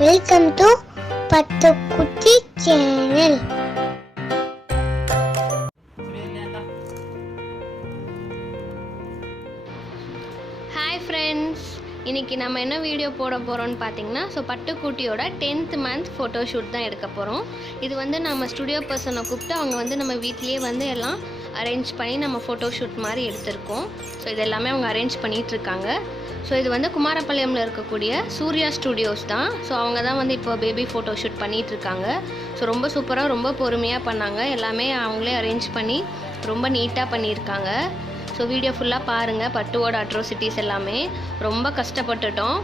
Welcome to Pattu Kutie channel. Hi friends, இன்னைக்கு நம்ம என்ன வீடியோ போட போறோம்னு பாத்தீங்கன்னா பட்டு குட்டியோட 10th month photoshoot தான் எடுக்க போறோம். இது வந்து நம்ம ஸ்டுடியோ பர்சனை கூப்பிட்டு அவங்க வந்து நம்ம வீட்லயே வந்து எல்லாம் அரேஞ்ச் பண்ணி நம்ம photoshoot மாதிரி எடுத்துர்க்கோம். இது எல்லாமே அவங்க அரேஞ்ச் பண்ணிட்டு இருக்காங்க. இது வந்து குமாரபாளையம்ல இருக்கக்கூடிய சூர்யா ஸ்டுடியோஸ் தான். அவங்க தான் வந்து இப்போ பேபி photoshoot பண்ணிட்டு இருக்காங்க. ரொம்ப சூப்பரா ரொம்ப பொறுமையா பண்ணாங்க. எல்லாமே அவங்களே அரேஞ்ச் பண்ணி ரொம்ப நீட்டா பண்ணிருக்காங்க. வீடியோ ஃபுல்லாக பாருங்கள். பட்டுவோட அட்ரோசிட்டிஸ் எல்லாமே ரொம்ப கஷ்டப்பட்டுட்டோம்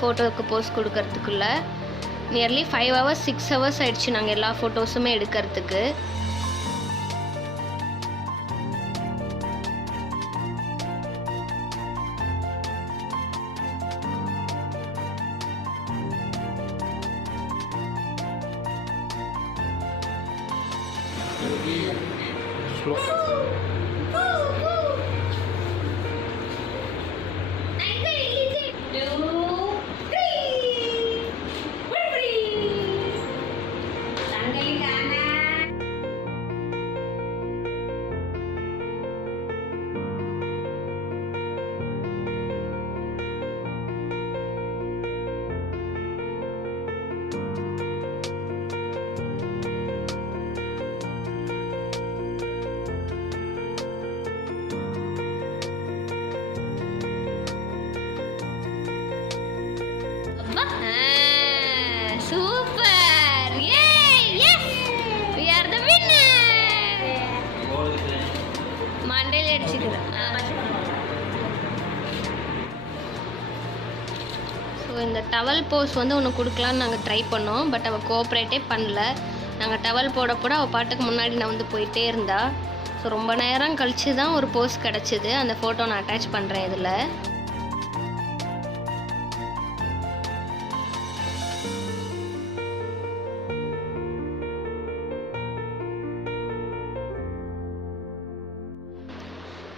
ஃபோட்டோவுக்கு போஸ் கொடுக்கறதுக்குள்ளே. நியர்லி 5 hours 6 hours ஆயிடுச்சு நாங்கள் எல்லா ஃபோட்டோஸுமே எடுக்கிறதுக்கு. Super! Yay! Yes! We are the winner! Monday அடிச்சிக்கிறேன். இந்த டவல் போஸ் வந்து ஒன்று கொடுக்கலான்னு நாங்கள் ட்ரை பண்ணோம். பட் அவள் கோஆப்ரேட்டே பண்ணல. நாங்கள் டவல் போட அவள் பாட்டுக்கு முன்னாடி நான் வந்து போயிட்டே இருந்தா. ரொம்ப நேரம் கழிச்சு தான் ஒரு போஸ் கிடச்சிது. அந்த ஃபோட்டோ நான் அட்டாச் பண்ணுறேன் இதில்.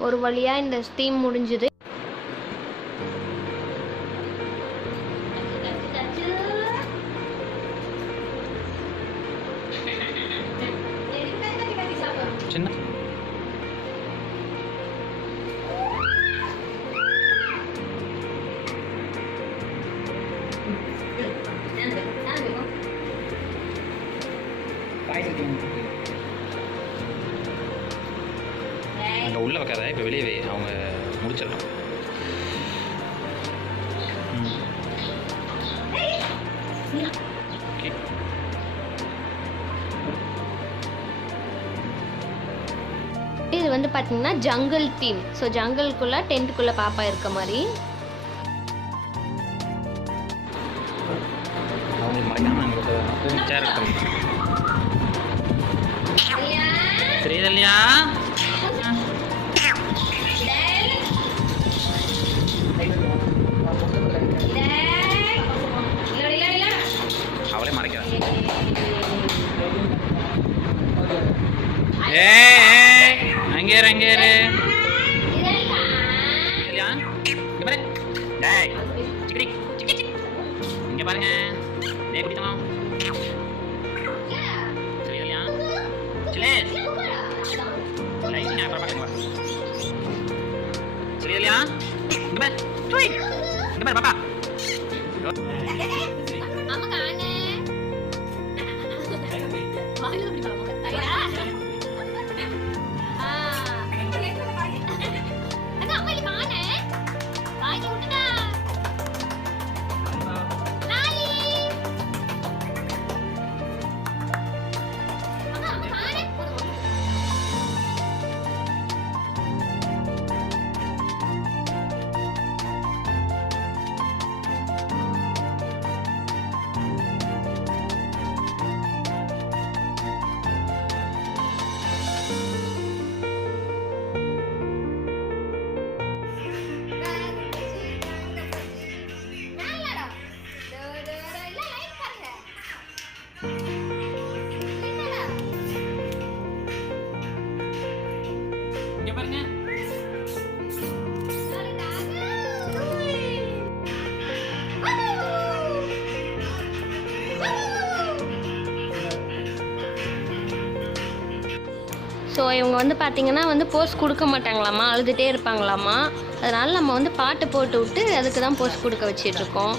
ஒரு வழியா இந்த ஸ்டீம் முடிஞ்சது. அங்கே உள்ளே வைக்காத, இப்போ வெளியே வை, அவங்க முடிச்சிடலாம். இது வந்து பார்த்தீங்கன்னா ஜங்கிள் தீம். ஜங்கிள்குள்ளே டென்ட்டுக்குள்ளே பாப்பா இருக்க மாதிரி. தெரியுதில்லையா? அவளே மறைக்கிறேன். அங்கேரு அங்கேரு இங்கே பாருங்க. பிடிக்கணும் சரியா? சரியா? இங்க பாரு பாப்பா. ஸோ இவங்க வந்து பார்த்திங்கன்னா வந்து போஸ் கொடுக்க மாட்டாங்களாம்மா, அழுதுகிட்டே இருப்பாங்களாம்மா. அதனால் நம்ம வந்து பாட்டு போட்டு விட்டு அதுக்கு தான் போஸ் கொடுக்க வச்சிட்ருக்கோம்.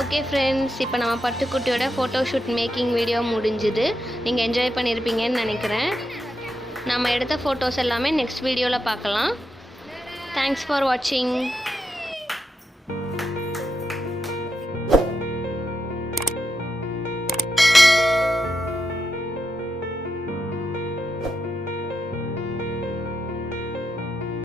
ஓகே ஃப்ரெண்ட்ஸ், இப்போ நம்ம பட்டுக்குட்டியோட ஃபோட்டோஷூட் மேக்கிங் வீடியோ முடிஞ்சுது. நீங்கள் என்ஜாய் பண்ணியிருப்பீங்கன்னு நினைக்கிறேன். நம்ம எடுத்த ஃபோட்டோஸ் எல்லாமே நெக்ஸ்ட் வீடியோவில் பார்க்கலாம். தேங்க்ஸ் ஃபார் வாட்சிங்.